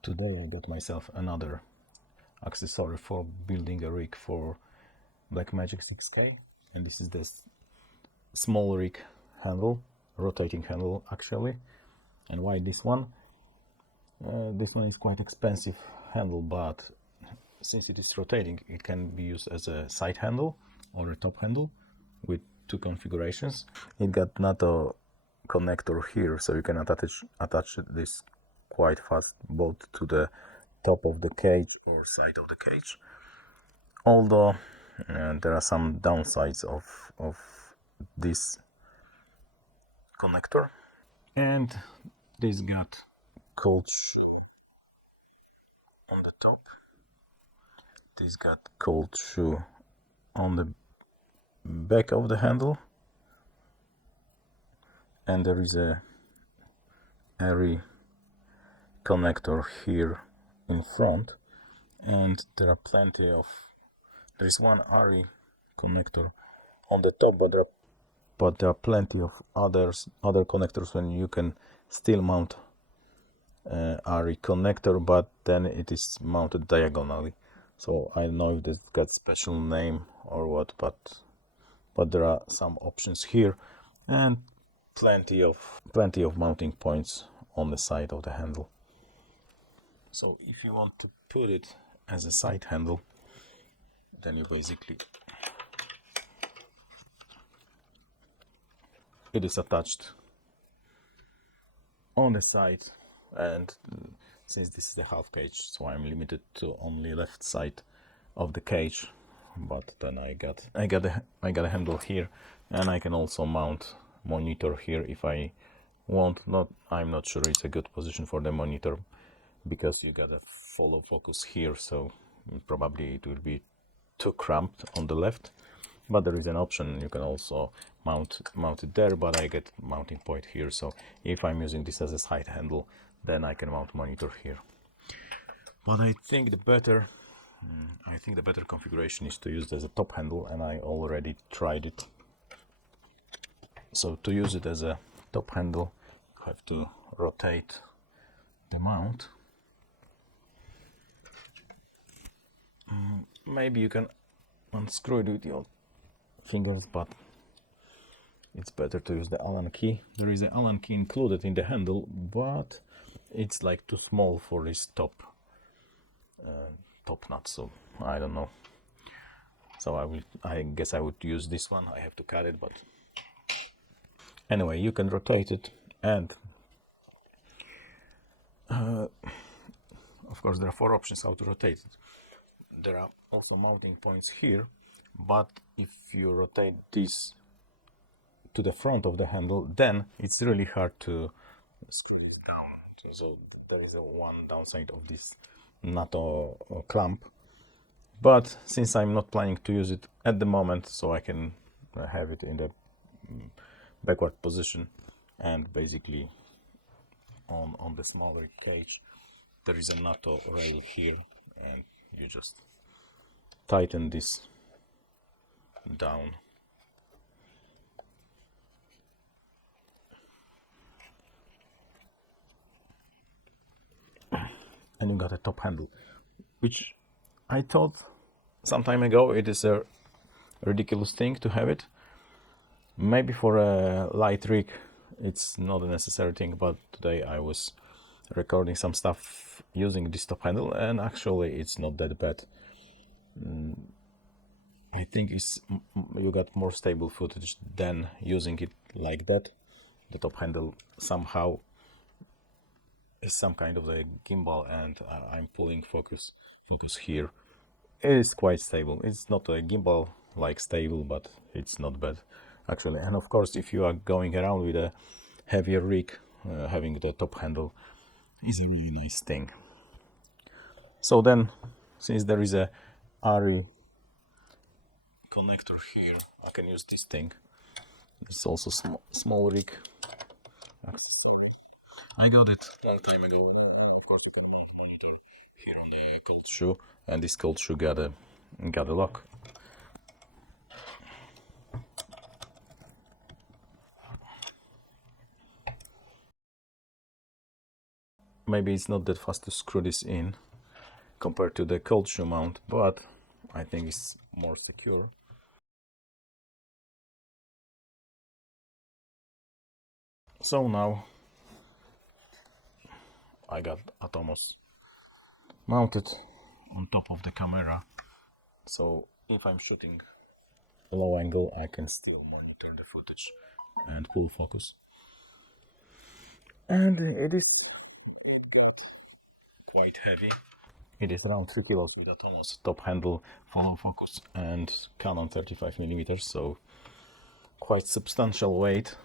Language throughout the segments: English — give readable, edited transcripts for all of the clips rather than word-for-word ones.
Today I got myself another accessory for building a rig for Blackmagic 6K, and this is the SmallRig handle, rotating handle actually. And why this one? This one is quite expensive handle, but since it is rotating, it can be used as a side handle or a top handle with two configurations. It got Nato connector here, so you can attach this quite fast both to the top of the cage or side of the cage. Although there are some downsides of this connector. And this got cold on the top. This got cold shoe on the back of the handle, and there is a ARRI connector here in front, and there is one ARRI connector on the top, but there are plenty of other connectors when you can still mount ARRI connector, but then it is mounted diagonally. So I don't know if this got special name or what, but there are some options here, and plenty of mounting points on the side of the handle. So if you want to put it as a side handle, then you basically, it is attached on the side, and since this is the half cage, so I'm limited to only left side of the cage. But then I got a handle here, and I can also mount monitor here if I want. I'm not sure it's a good position for the monitor, because you got a follow focus here, so probably it will be too cramped on the left. But there is an option, you can also mount it there, but I get mounting point here, so if I'm using this as a side handle, then I can mount monitor here. But I think the better configuration is to use it as a top handle, and I already tried it. So to use it as a top handle, you have to rotate the mount. Maybe you can unscrew it with your fingers, but it's better to use the Allen key. There is an Allen key included in the handle, but it's like too small for this top nut, so I don't know. So I guess I would use this one. I have to cut it, but anyway, you can rotate it, and of course there are 4 options how to rotate it. There are also mounting points here, but if you rotate this to the front of the handle, then it's really hard to screw it down. So there is one downside of this Nato clamp. But since I'm not planning to use it at the moment, so I can have it in the backward position, and basically on the smaller cage there is a Nato rail here, and you just tighten this down. And you got a top handle, which I thought some time ago it is a ridiculous thing to have it. Maybe for a light rig it's not a necessary thing, but today I was recording some stuff using this top handle, and actually it's not that bad. I think you got more stable footage than using it like that. The top handle somehow is some kind of a gimbal, and I'm pulling focus here. It is quite stable. It's not a gimbal like stable, but it's not bad actually. And of course, if you are going around with a heavier rig, having the top handle is a really nice thing. So then, since there is a ARRI connector here, I can use this thing. It's also SmallRig accessory. I got it a long time ago, and of course I can mount monitor here on the cold shoe, and this cold shoe got a lock. maybe it's not that fast to screw this in compared to the cold shoe mount, but I think it's more secure. So now I got Atomos mounted on top of the camera, so if I'm shooting low angle I can still monitor the footage and full focus. And it is quite heavy. It is around 3 kilos with Atomos top handle, follow focus and Canon 35mm, so quite substantial weight.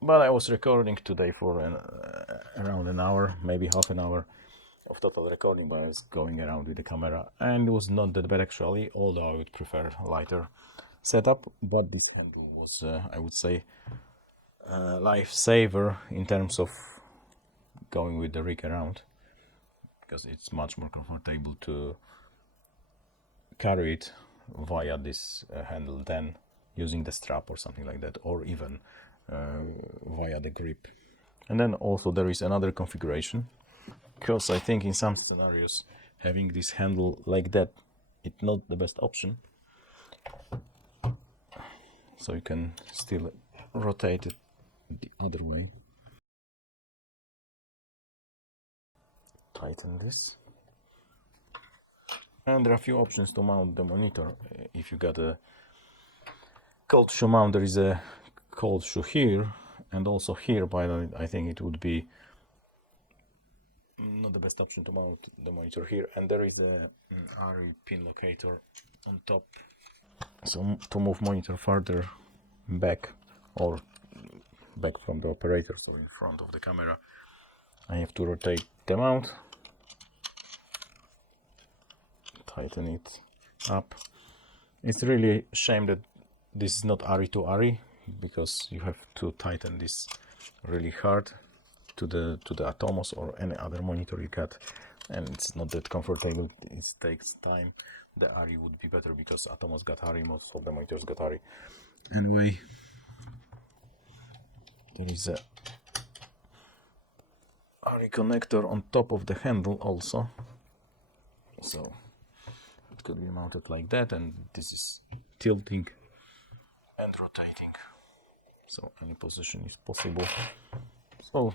But I was recording today for around an hour, maybe half an hour of total recording, but I was going around with the camera and it was not that bad actually, although I would prefer a lighter setup. But this handle was, I would say, a lifesaver in terms of going with the rig around, because it's much more comfortable to carry it via this handle than using the strap or something like that, or even via the grip. And then also there is another configuration, because I think in some scenarios having this handle like that, it's not the best option. So you can still rotate it the other way. Tighten this. And there are a few options to mount the monitor. If you got a cold shoe mount, there is a cold shoe here and also here, but I think it would be not the best option to mount the monitor here. And there is the ARRI pin locator on top. So to move monitor further back or back from the operator, so in front of the camera, I have to rotate the mount, tighten it up. It's really a shame that this is not ARRI to ARRI, because you have to tighten this really hard to the Atomos or any other monitor you got, and it's not that comfortable. It takes time. The ARRI would be better because Atomos got ARRI, most of the monitors got ARRI. Anyway, there is a ARRI connector on top of the handle also, so it could be mounted like that, and this is tilting and rotating, so any position is possible. So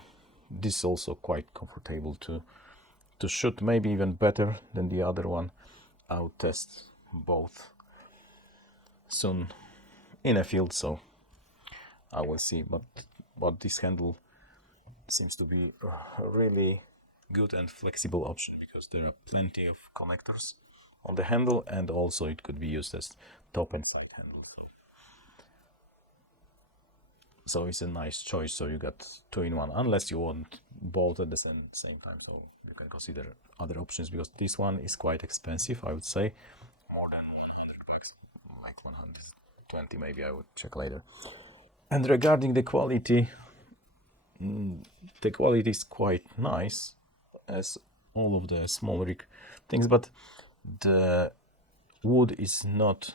this is also quite comfortable to shoot, maybe even better than the other one. I'll test both soon in a field, so I will see. But this handle seems to be a really good and flexible option, because there are plenty of connectors on the handle, and also it could be used as top and side handle. So it's a nice choice. So you got 2-in-1, unless you want both at the same time. So you can consider other options, because this one is quite expensive, I would say, more than 100 bucks, like 120 maybe. I would check later. And regarding the quality is quite nice, as all of the SmallRig things, but the wood is not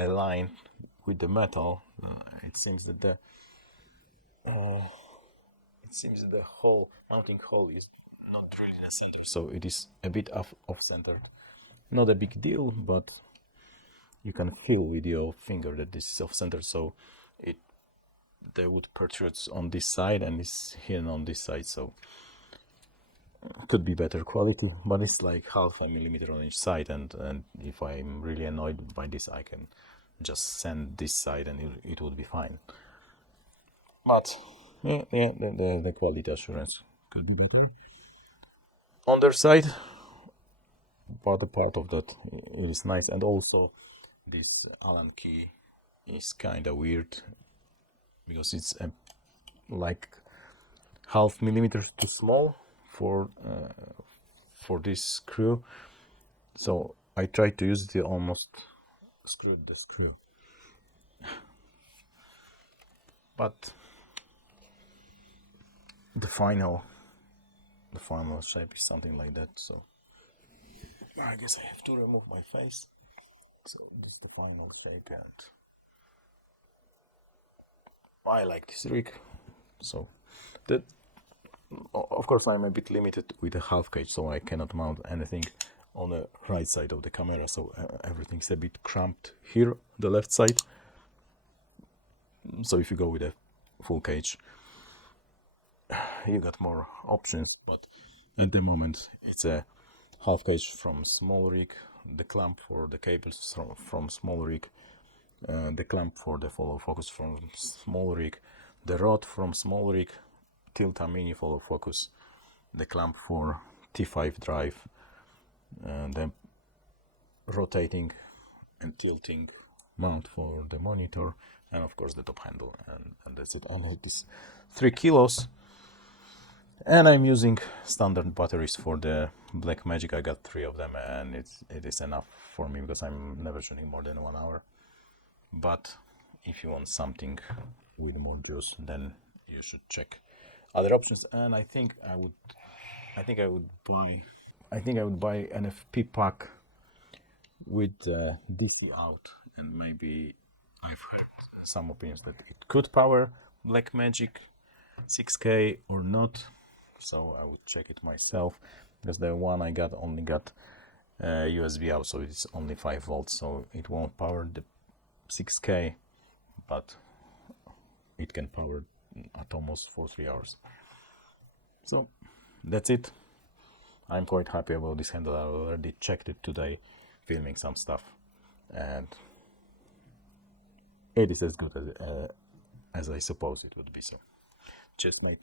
aligned with the metal. It seems that the whole mounting hole is not really in the center, so it is a bit off-centered. Not a big deal, but you can feel with your finger that this is off-centered, so the wood protrudes on this side and is hidden on this side, so it could be better quality, but it's like 0.5 millimeter on each side, and if I'm really annoyed by this, I can just sand this side and it would be fine. But yeah, the quality assurance could be better on their side, but a part of that is nice. And also this Allen key is kind of weird, because it's like 0.5 millimeters too small for this screw, so I tried to use it, almost screwed the screw. But the final shape is something like that, so I guess I have to remove my face. So this is the final shape, and I like this rig. So Of course, I'm a bit limited with a half cage, so I cannot mount anything on the right side of the camera, so everything's a bit cramped here, the left side. So if you go with a full cage, you got more options, but at the moment it's a half cage from SmallRig, the clamp for the cables from SmallRig, the clamp for the follow focus from SmallRig, the rod from SmallRig, Tilta mini follow focus, the clamp for T5 drive, the rotating and tilting mount for the monitor, and of course the top handle, and that's it. And it is 3 kilos, and I'm using standard batteries for the Blackmagic. I got 3 of them, and it is enough for me because I'm never shooting more than 1 hour. But if you want something with more juice, then you should check other options. And I think I would buy an FP pack with DC out, and maybe I've heard some opinions that it could power Blackmagic 6K or not, so I would check it myself, because the one I got only got USB out, so it's only 5 volts, so it won't power the 6K, but it can power Atomos for 3 hours. So that's it. I'm quite happy about this handle. I already checked it today, filming some stuff, and it is as good as I suppose it would be. So, cheers, mate.